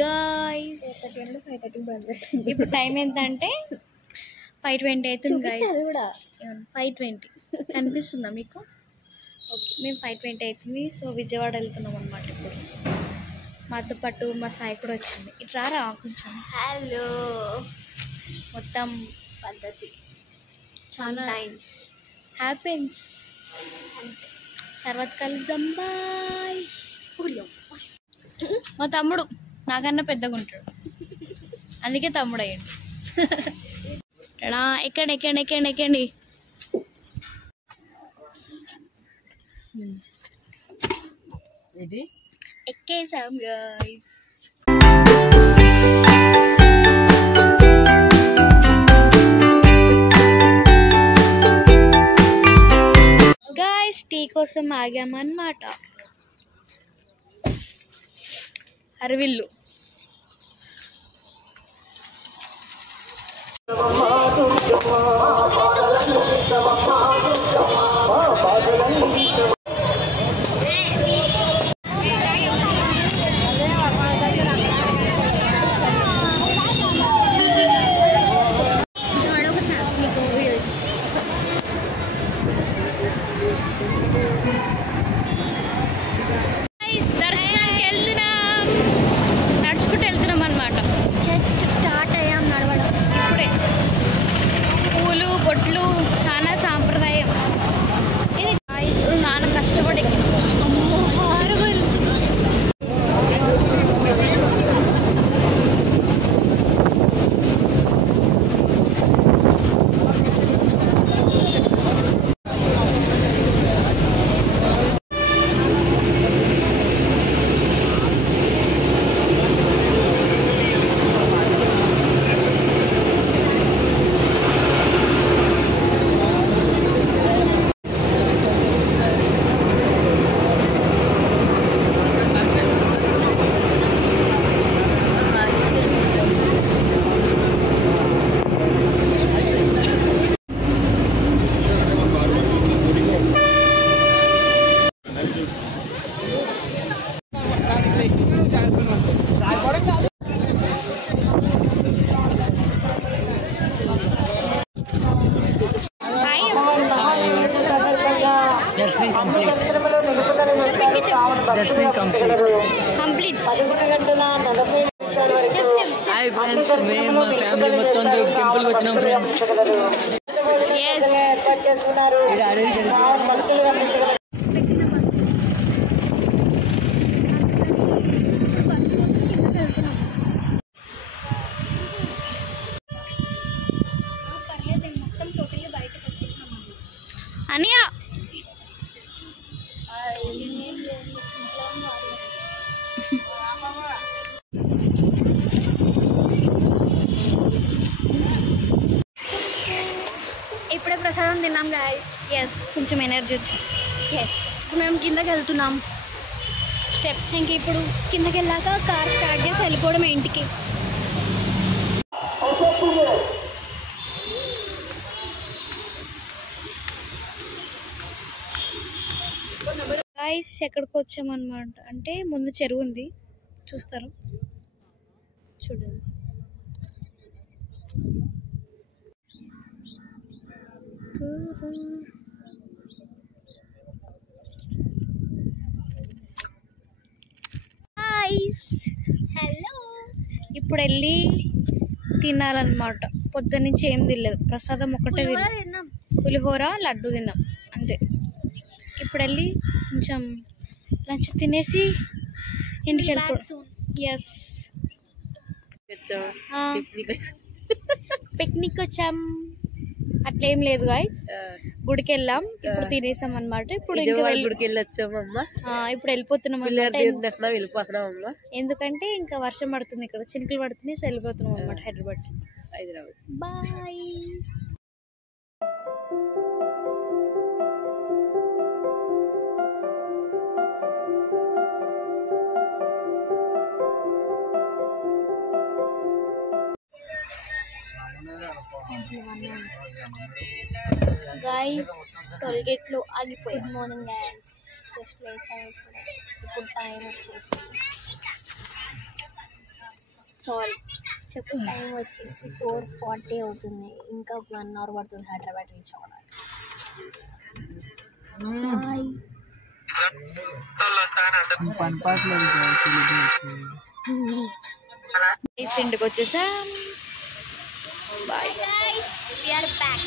guys. ఇప్పుడు time ఎంతంటే 5:20 అవుతుంది guys. 5:20 కనిపిస్తుందా మీకు? ఓకే, మేము 5:20 అవుతుంది. సో విజయవాడ వెళ్తున్నాం అన్నమాట. ఇప్పుడు మాతో పాటు మా సాయి కూడా వచ్చింది. ఇటు రారా కొంచెం. హలో, మొత్తం పద్ధతి చాలా టైమ్స్ హ్యాపెన్స్. తర్వాత కలుద్దాం, బాయ్. మా తమ్ముడు నాకన్నా పెద్దగా ఉంటాడు, అందుకే తమ్ముడు అయ్యండి. ఎక్కండి ఎక్కండి ఎక్కండి ఎక్కండి. ఎక్కేసాం గైస్. గైస్ టీ కోసం ఆగామన్నమాట. అరవిల్లు దర్శనానికి వెళ్తున్నాం, నడుచుకుంటూ వెళ్తున్నాం అన్నమాట. జస్ట్ స్టార్ట్ అయ్యాం నడవడం ఇప్పుడే. పూలు బొట్లు చాలా సాంప్రదాయం. ఇది చాలా కష్టపడి Darshan complete. Darshan complete. Complete. Hi friends, మేము మా ఫ్యామిలీ మొత్తం టెంపుల్ కి వచ్చినాం ఫ్రెండ్స్. ఇది అరేంజ్ అనియా ఇప్పుడే ప్రసాదం తిన్నాం గాయస్. ఎస్, కొంచెం ఎనర్జీ వచ్చింది. ఎస్, మేము కిందకి వెళ్తున్నాం. స్టెప్ ఇంక ఇప్పుడు కిందకి వెళ్ళాక కార్ స్టార్ట్ చేసి వెళ్ళిపోవడం ఇంటికి. గైస్ ఎక్కడికి వచ్చామన్నమాట అంటే ముందు చెరువు ఉంది, చూస్తారు చూడండి. హలో, ఇప్పుడు వెళ్ళి తినాలన్నమాట. పొద్దున్న నుంచి ఏం తినలేదు, ప్రసాదం ఒకటే తిన్నాం. పులిహోర లడ్డు తిన్నాం అంతే. ఇప్పుడు వెళ్ళి కొంచెం లంచ్ తినేసి ఇంటికి వెళ్ళిపోతాం. ఎస్, పిక్నిక్ వచ్చాం. అట్లేం లేదు గాయస్, గుడికి వెళ్ళాం, ఇప్పుడు తినేసాం అన్నమాట. ఇప్పుడు గుడికి వెళ్ళొచ్చామమ్మా. ఇప్పుడు వెళ్ళిపోతున్నాం వెళ్ళిపోతున్నామమ్మా. ఎందుకంటే ఇంకా వర్షం పడుతుంది, ఇక్కడ చినుకులు పడుతున్నాయి. సో వెళ్ళిపోతున్నాం అన్నమాట హైదరాబాద్. బాయ్. गाइस टोलगेट లో ఆగిపోయి. గుడ్ మార్నింగ్ గైస్, జస్ట్ లేచాను ఇప్పుడు టైం వచ్చేసి సారీ చెప్పు. టైం వచ్చేసి 4:40 అవుతుంది. ఇంకా 1 అవర్ పడుతుంది హైదరాబాద్ రీచ్ అవ్వడానికి. బాయ్. ఇంటికి వచ్చేసా. Bye. Guys, we are back.